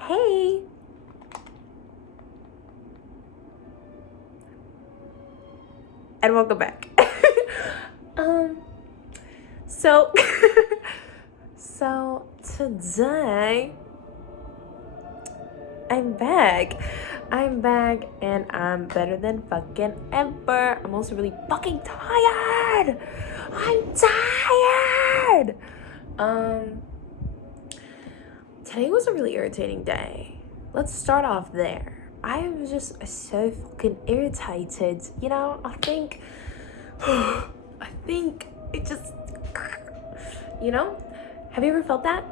Hey! And welcome back. So, so today, I'm back and I'm better than fucking ever. I'm also really fucking tired. I'm tired. Today was a really irritating day. Let's start off there. I was just so fucking irritated. You know, I think it just, you know, have you ever felt that?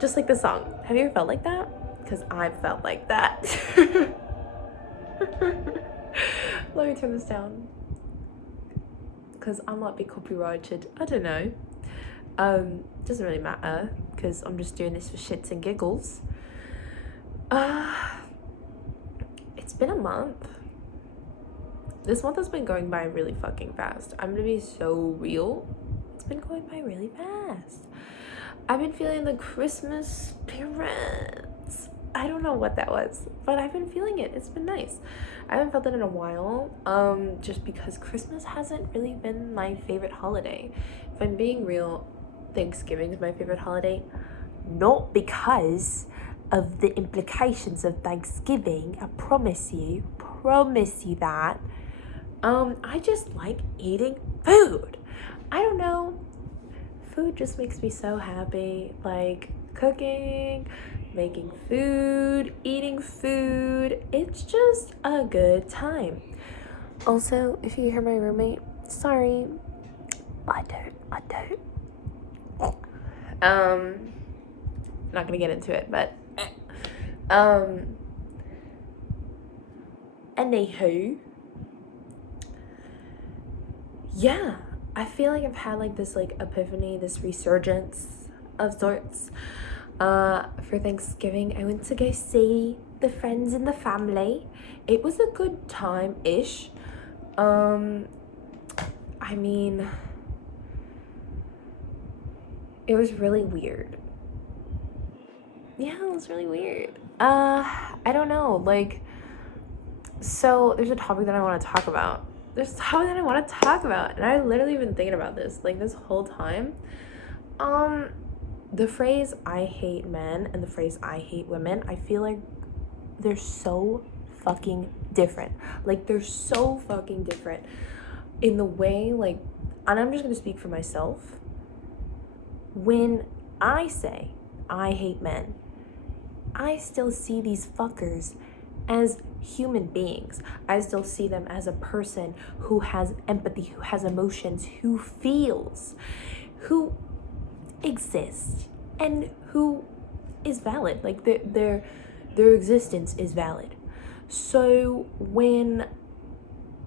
Just like the song. Have you ever felt like that? Because I felt like that. Let me turn this down. Because I might be copyrighted. I don't know. Doesn't really matter. Because I'm just doing this for shits and giggles. It's been a month. This month has been going by really fucking fast. I'm gonna be so real. It's been going by really fast. I've been feeling the Christmas spirit. I don't know what that was, but I've been feeling it. It's been nice. I haven't felt it in a while, just because Christmas hasn't really been my favorite holiday. If I'm being real, Thanksgiving is my favorite holiday. Not because of the implications of Thanksgiving. I promise you that. I just like eating food. I don't know. Food just makes me so happy. Like cooking, making food, eating food. It's just a good time. Also, if you hear my roommate, sorry. I don't. Not gonna get into it, but anywho, yeah, I feel like I've had like this like epiphany, this resurgence of sorts. For Thanksgiving, I went to go see the friends and the family. It was a good time-ish. I mean, it was really weird. Yeah, it was really weird. I don't know, like, so there's a topic that I want to talk about. And I've literally been thinking about this, like, this whole time. The phrase I hate men and the phrase I hate women, I feel like they're so fucking different. Like, they're so fucking different in the way, like, and I'm just gonna speak for myself. When I say I hate men, I still see these fuckers as human beings. I still see them as a person who has empathy, who has emotions, who feels, who exists, and who is valid. Like their existence is valid. So when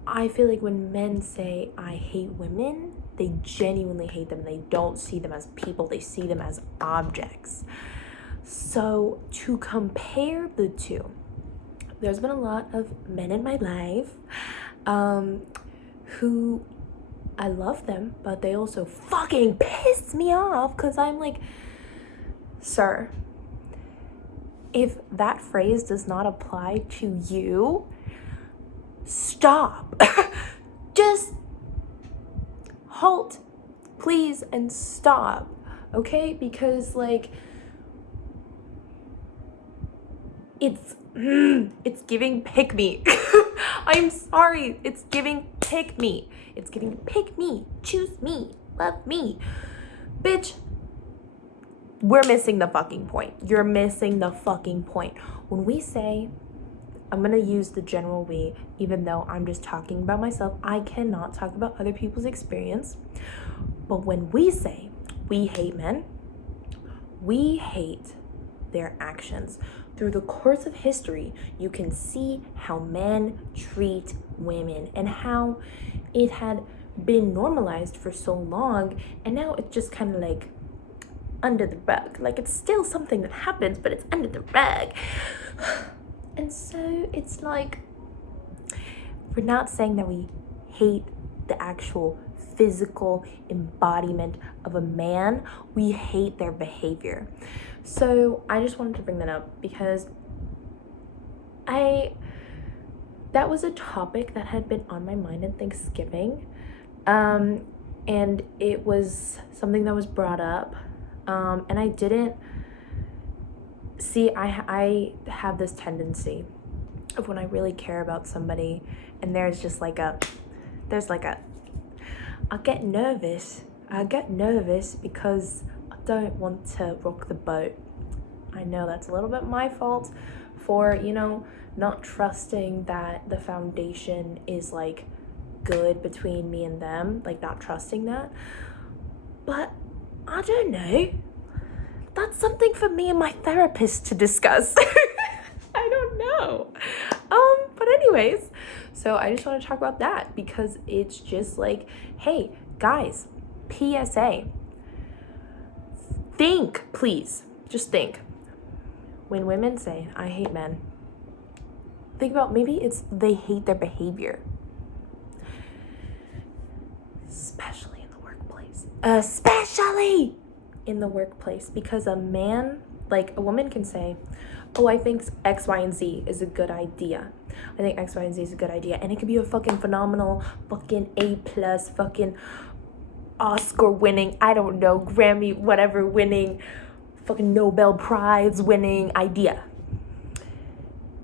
I feel like when men say I hate women, they genuinely hate them. They don't see them as people, they see them as objects. So to compare the two, there's been a lot of men in my life who I love them, but they also fucking piss me off because I'm like, sir, if that phrase does not apply to you, stop. Just halt, please, and stop, okay? Because, like, it's giving pick me. I'm sorry, it's giving pick me. It's giving pick me, choose me, love me. Bitch, we're missing the fucking point. You're missing the fucking point. When we say, I'm gonna use the general we, even though I'm just talking about myself, I cannot talk about other people's experience. But when we say we hate men, we hate their actions. Through the course of history, you can see how men treat women and how it had been normalized for so long, and now it's just kind of like under the rug. Like, it's still something that happens, but it's under the rug. And so it's like, we're not saying that we hate the actual physical embodiment of a man, we hate their behavior. So I just wanted to bring that up because that was a topic that had been on my mind in Thanksgiving. And it was something that was brought up. And I didn't see, I have this tendency of when I really care about somebody and there's I get nervous because I don't want to rock the boat. I know that's a little bit my fault for, not trusting that the foundation is like good between me and them, like not trusting that. But I don't know. That's something for me and my therapist to discuss. I don't know. But anyways, so I just want to talk about that because it's just like, hey, guys, PSA. Think, please. Just think. When women say, I hate men, think about maybe it's they hate their behavior. Especially in the workplace. Especially in the workplace. Because a woman can say, oh, I think X, Y, and Z is a good idea. I think X, Y, and Z is a good idea. And it could be a fucking phenomenal, fucking A+, fucking Oscar winning, I don't know, Grammy, whatever winning, fucking Nobel Prize winning idea.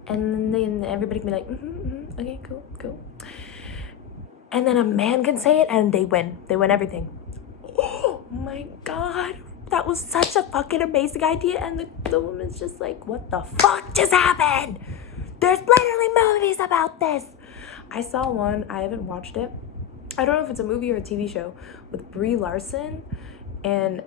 And then everybody can be like, okay, cool. And then a man can say it and they win. They win everything. Oh my God. That was such a fucking amazing idea. And the woman's just like, what the fuck just happened? There's literally movies about this. I saw one, I haven't watched it. I don't know if it's a movie or a TV show with Brie Larson. And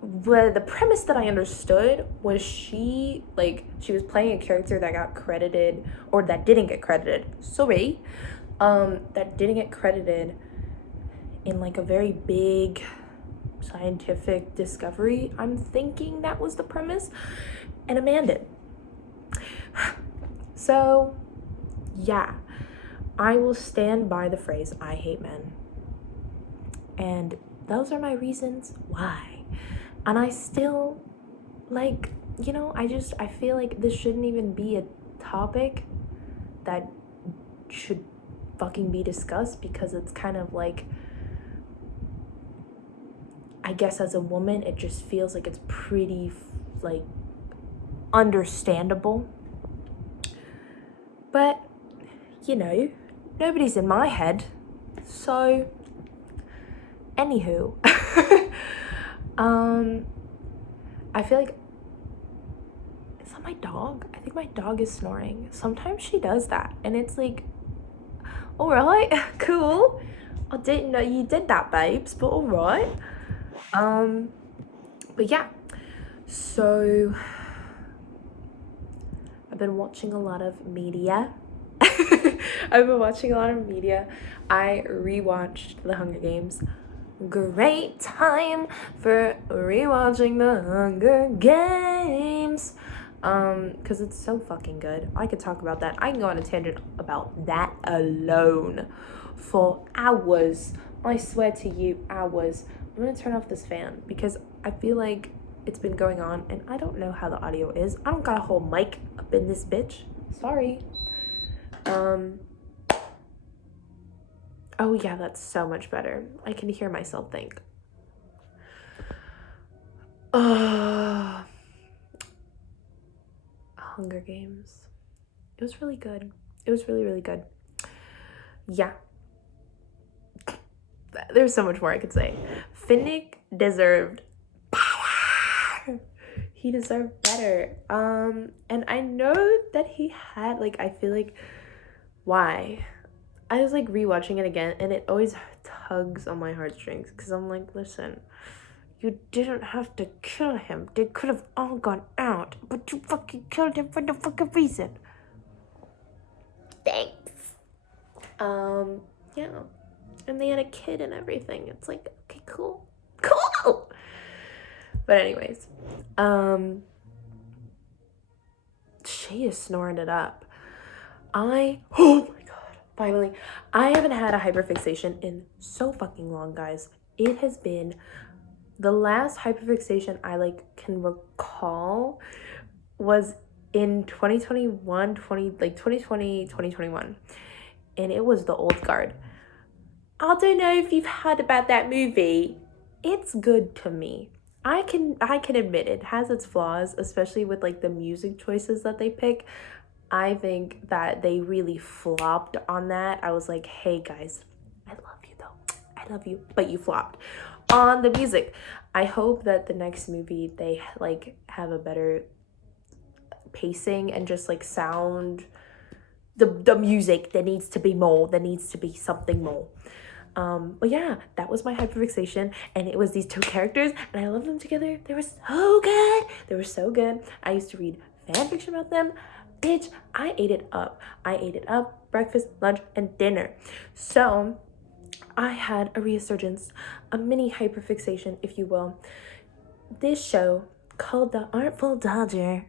the premise that I understood was she was playing a character that got credited, or that didn't get credited. That didn't get credited in like a very big scientific discovery. I'm thinking that was the premise, and a man did. So yeah, I will stand by the phrase I hate men, and those are my reasons why. And I still I feel like this shouldn't even be a topic that should fucking be discussed, because it's kind of like, I guess as a woman, it just feels like it's pretty, understandable. But, nobody's in my head. So, anywho. I feel like, is that my dog? I think my dog is snoring. Sometimes she does that. And it's like, alright, cool. I didn't know you did that, babes, but alright. But yeah, so I've been watching a lot of media. I rewatched The Hunger Games. Great time for rewatching The Hunger Games. Because it's so fucking good. I could talk about that. I can go on a tangent about that alone for hours. I swear to you, hours. I'm gonna turn off this fan because I feel like it's been going on and I don't know how the audio is. I don't got a whole mic up in this bitch. Sorry. Oh yeah, that's so much better. I can hear myself think. Hunger Games. It was really good. It was really, really good. Yeah. There's so much more I could say. Finnick deserved better. He deserved better. And I know that he had, I feel like, why? I was, rewatching it again, and it always tugs on my heartstrings, because I'm like, listen, you didn't have to kill him. They could have all gone out, but you fucking killed him for no fucking reason. Thanks. Yeah. And they had a kid and everything. It's like, okay, cool. Cool! But anyways, she is snoring it up. Oh my God. Finally, I haven't had a hyperfixation in so fucking long, guys. It has been the last hyperfixation I like can recall was in 2021, 2020, 2021. And it was The Old Guard. I don't know if you've heard about that movie. It's good to me. I can admit it has its flaws, especially with like the music choices that they pick. I think that they really flopped on that. I was like, hey guys, I love you though. I love you, but you flopped on the music. I hope that the next movie they like have a better pacing and just like sound. The music, there needs to be more. There needs to be something more. But yeah, that was my hyperfixation, and it was these two characters, and I love them together. They were so good. They were so good. I used to read fan fiction about them. Bitch, I ate it up. I ate it up, breakfast, lunch, and dinner. So I had a resurgence, a mini hyperfixation, if you will. This show called The Artful Dodger.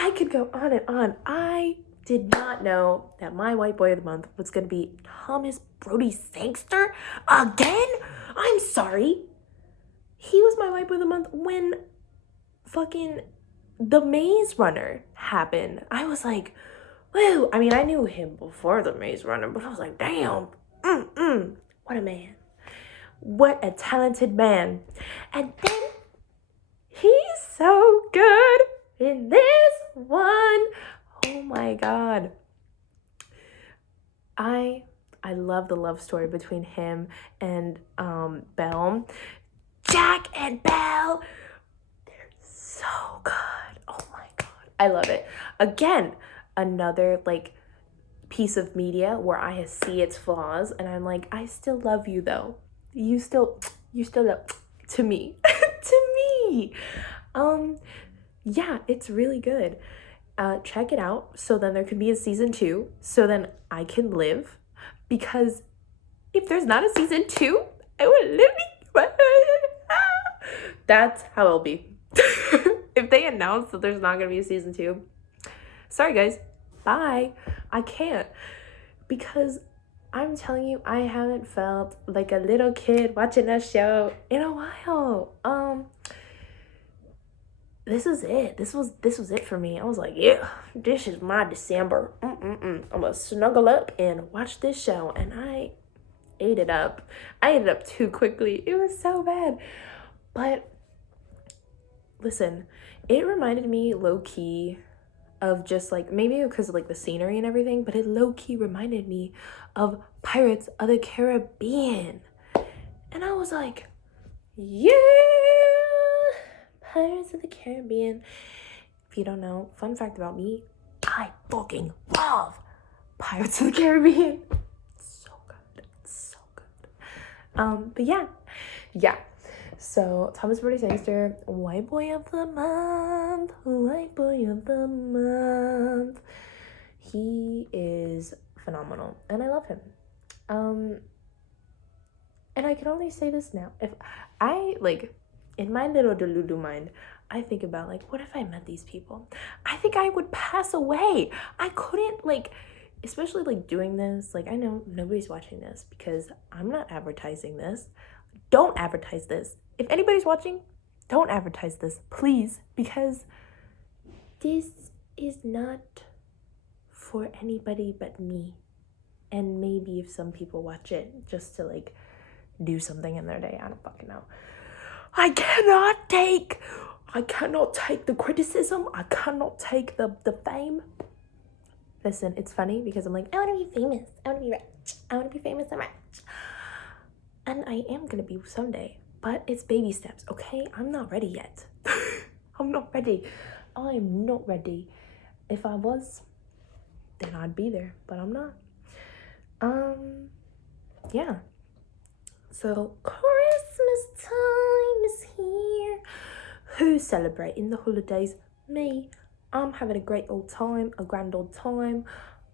I could go on and on. I did not know that my white boy of the month was going to be Thomas Brody Sangster again. I'm sorry. He was my white boy of the month when fucking The Maze Runner happened. I was like, whoa. I mean, I knew him before The Maze Runner, but I was like, damn. What a man. What a talented man. And then he's so good in this one. Oh my god. I love the love story between him and Belle. Jack and Belle. They're so good. Oh my god. I love it. Again, another like piece of media where I see its flaws and I'm like, I still love you though. You still love to me. To me. Yeah, it's really good. Check it out so then there can be a season 2 so then I can live, because if there's not a season 2 I will live. That's how it'll be. If they announce that there's not gonna be a season 2, sorry guys, bye. I can't, because I'm telling you, I haven't felt like a little kid watching that show in a while. This is it. This was it for me. I was like, yeah, this is my December. I'm gonna snuggle up and watch this show, and I ate it up. I ate it up too quickly. It was so bad. But listen, it reminded me low key of just like, maybe because of like the scenery and everything, but it low key reminded me of Pirates of the Caribbean. And I was like, yeah, Pirates of the Caribbean. If you don't know, fun fact about me, I fucking love Pirates of the Caribbean. So good. So good. But yeah. So Thomas Brody Sangster, white boy of the month. White boy of the month. He is phenomenal and I love him. And I can only say this now. If I like, in my little delulu mind, I think about like, what if I met these people? I think I would pass away. I couldn't like, especially like doing this. Like, I know nobody's watching this because I'm not advertising this. Don't advertise this. If anybody's watching, don't advertise this, please, because this is not for anybody but me. And maybe if some people watch it just to like do something in their day, I don't fucking know. I cannot take the criticism. I cannot take the fame. Listen, it's funny because I'm like, I want to be famous. I want to be rich. I want to be famous and rich. And I am going to be someday. But it's baby steps, okay? I'm not ready yet. I'm not ready. I'm not ready. If I was, then I'd be there. But I'm not. Yeah. So Christmas time is here. Who's celebrating the holidays? Me. I'm having a great old time, a grand old time.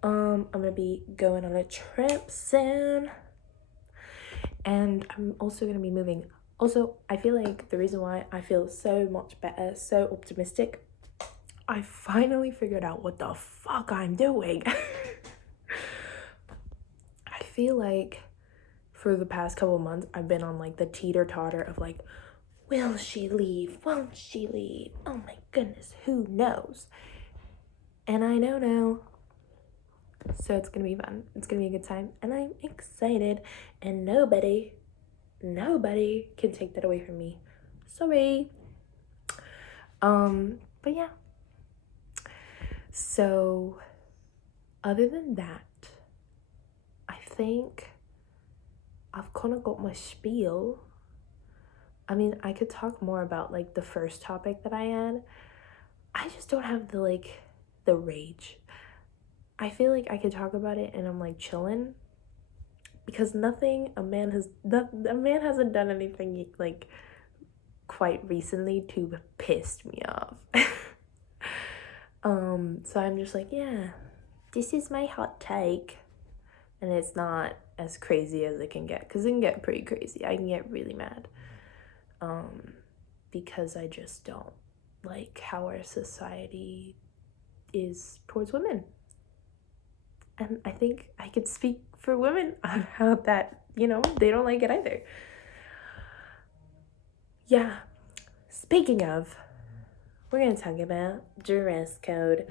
I'm gonna be going on a trip soon. And I'm also gonna be moving. Also, I feel like the reason why I feel so much better, so optimistic, I finally figured out what the fuck I'm doing. I feel like for the past couple months, I've been on like the teeter-totter of like, will she leave? Won't she leave? Oh my goodness, who knows? And I know now. So it's gonna be fun. It's gonna be a good time. And I'm excited. And nobody can take that away from me. Sorry. But yeah. So other than that, I think I've kind of got my spiel. I mean, I could talk more about like the first topic that I had. I just don't have the rage. I feel like I could talk about it and I'm like chilling, because a man hasn't done anything like quite recently to piss me off. So I'm just like, yeah, this is my hot take, and it's not as crazy as it can get, because it can get pretty crazy. I can get really mad, because I just don't like how our society is towards women. And I think I could speak for women on how that, they don't like it either. Yeah. Speaking of, we're going to talk about dress code.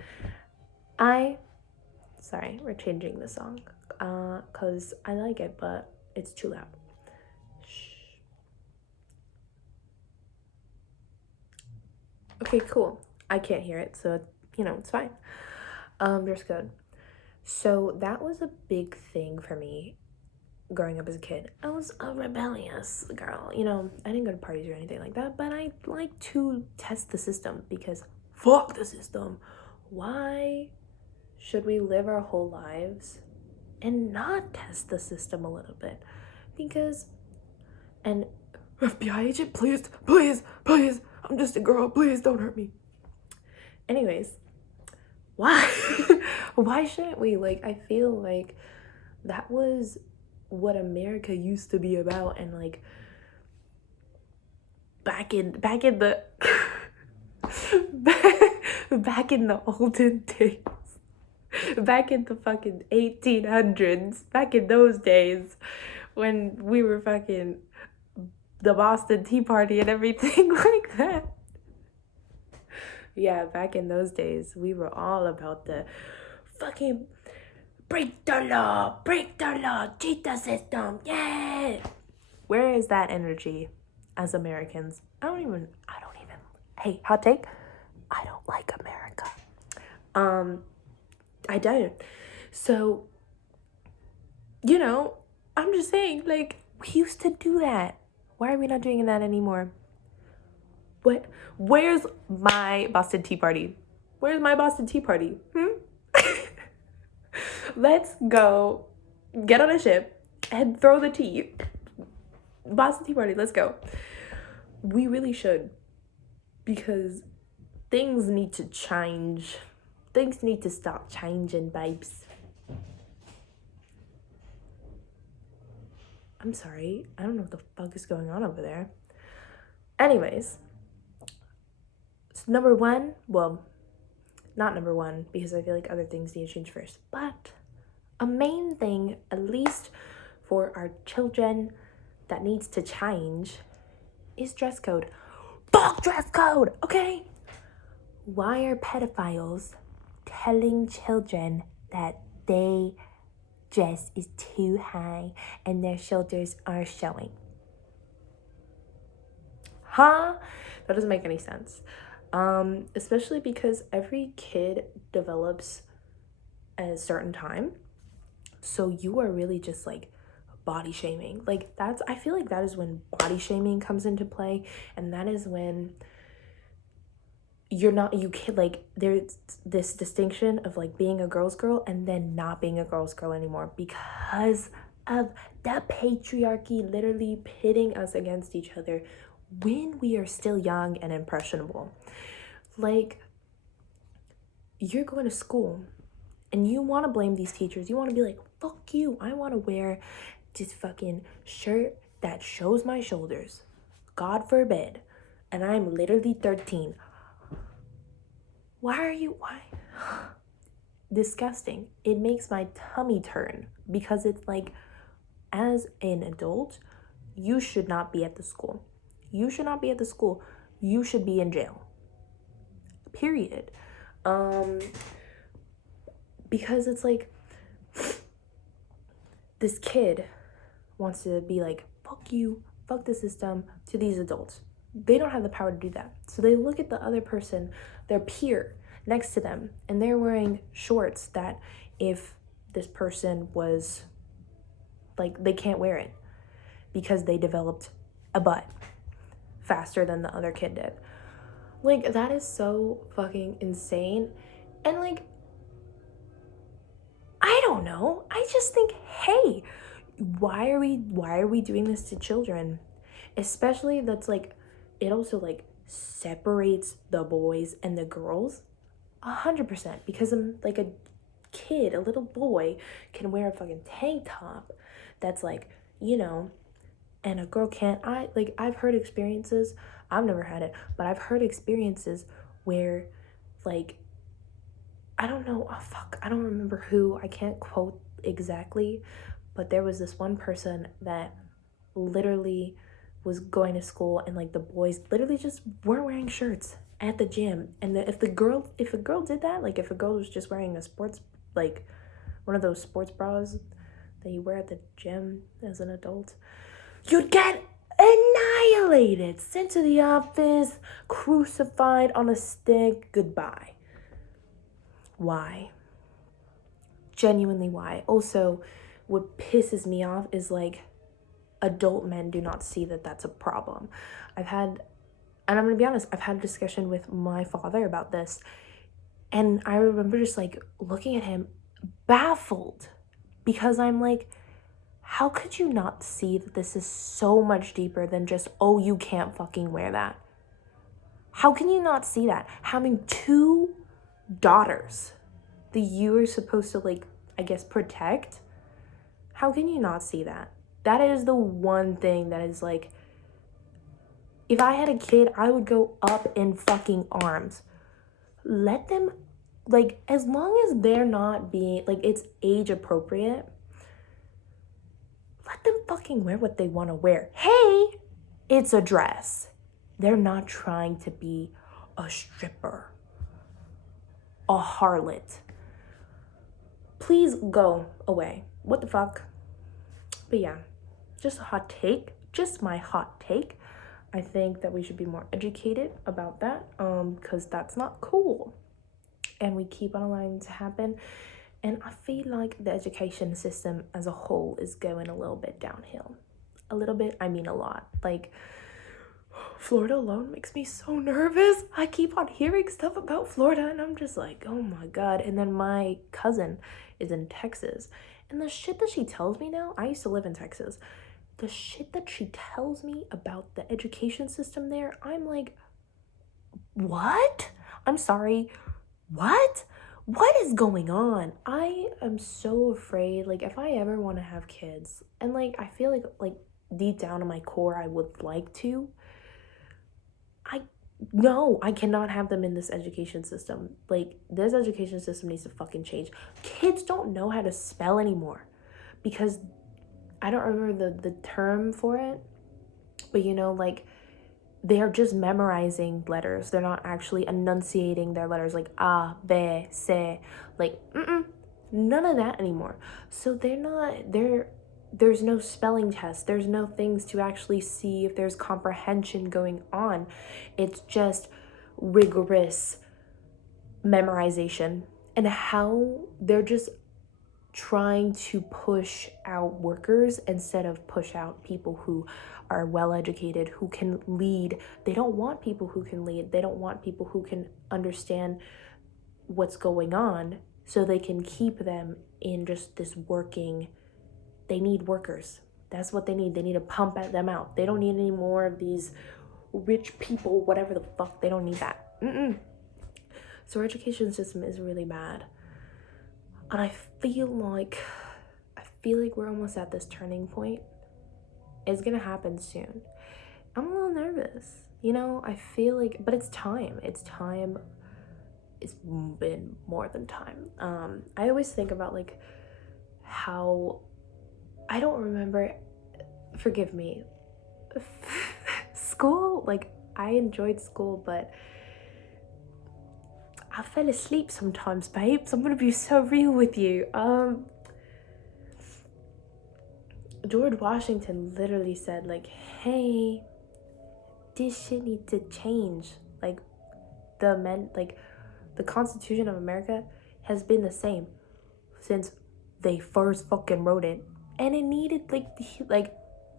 Sorry, we're changing the song, because I like it, but it's too loud. Shh. Okay, cool. I can't hear it, so, it's fine. Dress code. So that was a big thing for me growing up as a kid. I was a rebellious girl. I didn't go to parties or anything like that, but I like to test the system, because fuck the system. Why should we live our whole lives and not test the system a little bit? Because, and FBI agent, please, I'm just a girl, please don't hurt me. Anyways, why? Why shouldn't we? I feel like that was what America used to be about, and back in the back in the olden days, back in the fucking 1800s, back in those days when we were fucking the Boston Tea Party and everything like that. Yeah, back in those days, we were all about the fucking break the law, cheat the system, yeah. Where is that energy as Americans? I don't even, hey, hot take, I don't like America. I don't. So, I'm just saying, we used to do that. Why are we not doing that anymore? Where's my Boston Tea Party? Where's my Boston Tea Party? Let's go get on a ship and throw the tea. Boston Tea Party, let's go. We really should, because things need to change. Things need to start changing, babes. I'm sorry. I don't know what the fuck is going on over there. Anyways, so number one, well, not number one, because I feel like other things need to change first, but a main thing, at least for our children, that needs to change is dress code. Fuck dress code, okay? Why are pedophiles telling children that they dress is too high and their shoulders are showing? Huh? That doesn't make any sense. Especially because every kid develops at a certain time. So you are really just body shaming. I feel like that is when body shaming comes into play, and that is when there's this distinction of being a girl's girl and then not being a girl's girl anymore, because of the patriarchy literally pitting us against each other when we are still young and impressionable. You're going to school and you want to blame these teachers. You want to be like, fuck you, I want to wear this fucking shirt that shows my shoulders, God forbid, and I'm literally 13. why? Disgusting. It makes my tummy turn because it's like, as an adult, you should not be at the school. You should not be at the school. You should be in jail. Period. Because it's like, this kid wants to be like, fuck you, fuck the system, to these adults. They don't have the power to do that. So they look at the other person, their peer next to them, and they're wearing shorts that if this person was like, they can't wear it because they developed a butt faster than the other kid did. Like, that is so fucking insane. And like, I don't know. I just think, hey, why are we doing this to children? Especially that's like, it also like separates the boys and the girls 100%, because I'm like, a kid, a little boy can wear a fucking tank top that's like, you know, and a girl can't. I've heard experiences, I've never had it, but I've heard experiences where like, I don't know, oh fuck, I don't remember who, I can't quote exactly, but there was this one person that literally was going to school, and like, the boys literally just weren't wearing shirts at the gym. And if a girl did that, like if a girl was just wearing a sports, like one of those sports bras that you wear at the gym as an adult, you'd get annihilated, sent to the office, crucified on a stick, goodbye. Why? Genuinely, why? Also, what pisses me off is like, adult men do not see that that's a problem. And I'm gonna be honest, I've had a discussion with my father about this, and I remember just like looking at him baffled, because I'm like, how could you not see that this is so much deeper than just, oh, you can't fucking wear that? How can you not see that? Having 2 daughters that you are supposed to like, I guess, protect, how can you not see that? That is the one thing that is like, if I had a kid, I would go up in fucking arms. Let them, like, as long as they're not being, like, it's age appropriate, let them fucking wear what they want to wear. Hey, it's a dress. They're not trying to be a stripper, a harlot. Please go away. What the fuck? But yeah, just a hot take, just my hot take. I think that we should be more educated about that, because that's not cool. And we keep on allowing it to happen. And I feel like the education system as a whole is going a little bit downhill. A little bit, I mean a lot. Like, Florida alone makes me so nervous. I keep on hearing stuff about Florida, and I'm just like, oh my God. And then my cousin is in Texas, and the shit that she tells me now, I used to live in Texas. The shit that she tells me about the education system there, I'm like, what? I'm sorry, what? What is going on? I am so afraid, like, if I ever want to have kids, and like, I feel like deep down in my core, I would like to, no, I cannot have them in this education system. Like, this education system needs to fucking change. Kids don't know how to spell anymore, because I don't remember the term for it, but you know, like, they're just memorizing letters. They're not actually enunciating their letters, like A, B, C, like, none of that anymore. So there's no spelling test. There's no things to actually see if there's comprehension going on. It's just rigorous memorization, and how they're just trying to push out workers instead of push out people who are well educated, who can lead. They don't want people who can lead. They don't want people who can understand what's going on, so they can keep them in just this working. They need workers. That's what they need. They need to pump them out. They don't need any more of these rich people, whatever the fuck. They don't need that. So our education system is really bad. And I feel like we're almost at this turning point. It's gonna happen soon. I'm a little nervous, you know. I feel like, but it's time. it's been more than time. I always think about like how I don't remember, forgive me, school, like I enjoyed school, but I fell asleep sometimes, babes. I'm gonna be so real with you. George Washington literally said like, hey, this shit needs to change. Like the Constitution of America has been the same since they first fucking wrote it, and it needed like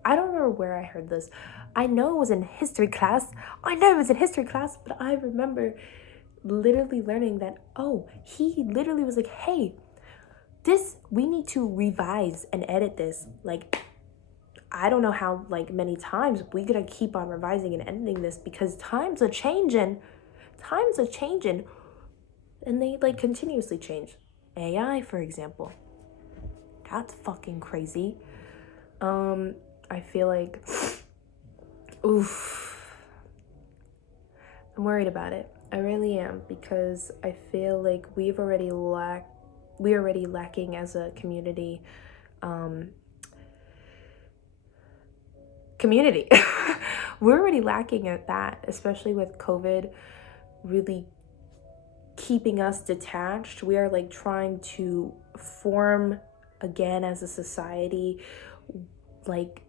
I don't remember where I heard this. I know it was in history class. But I remember literally learning that, oh, he literally was like, hey, this, we need to revise and edit this. Like, I don't know how like many times we gotta keep on revising and editing this because times are changing, and they like continuously change. AI, for example, that's fucking crazy. I feel like, oof, I'm worried about it. I really am, because I feel like we're already lacking as a community. We're already lacking at that, especially with COVID really keeping us detached. We are like trying to form again as a society, like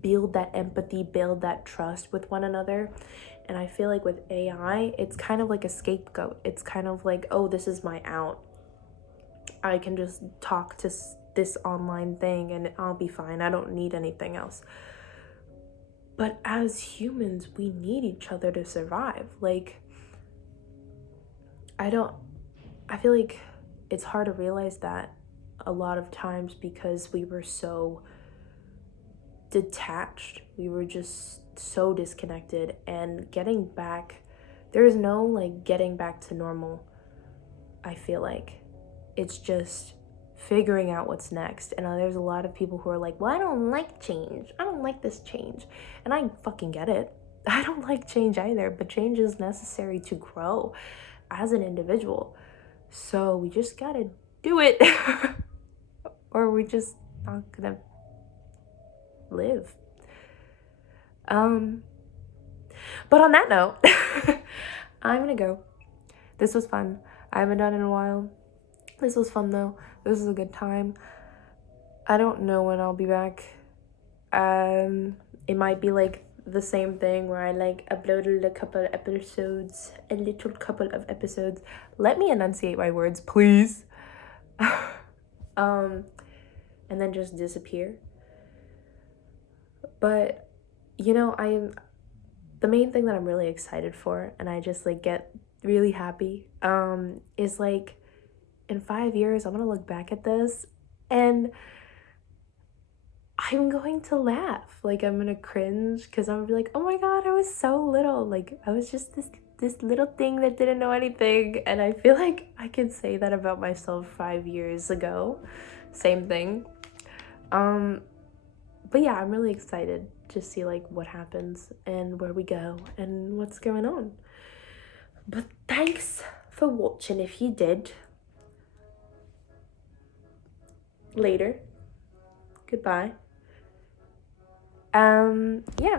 build that empathy, build that trust with one another. And I feel like with AI, it's kind of like a scapegoat. It's kind of like, oh, this is my out. I can just talk to this online thing and I'll be fine. I don't need anything else. But as humans, we need each other to survive. Like, I feel like it's hard to realize that a lot of times because we were so detached. We were just so disconnected, and getting back, there is no like getting back to normal. I feel like it's just figuring out what's next. And there's a lot of people who are like, well, I don't like change. I don't like this change. And I fucking get it. I don't like change either, but change is necessary to grow as an individual. So we just gotta do it or we just not gonna live. But on that note, I'm gonna go. This was fun. I haven't done it in a while. This was fun though. This was a good time. I don't know when I'll be back. It might be like the same thing where I like uploaded a couple of episodes. Let me enunciate my words, please. And then just disappear. But the main thing that I'm really excited for, and I just like get really happy, is like in 5 years I'm gonna look back at this and I'm going to laugh. Like, I'm gonna cringe because I'm gonna be like, oh my god, I was so little. Like, I was just this little thing that didn't know anything. And I feel like I can say that about myself 5 years ago. Same thing. But yeah, I'm really excited to see like what happens and where we go and what's going on. But thanks for watching if you did. Later. Goodbye. Yeah.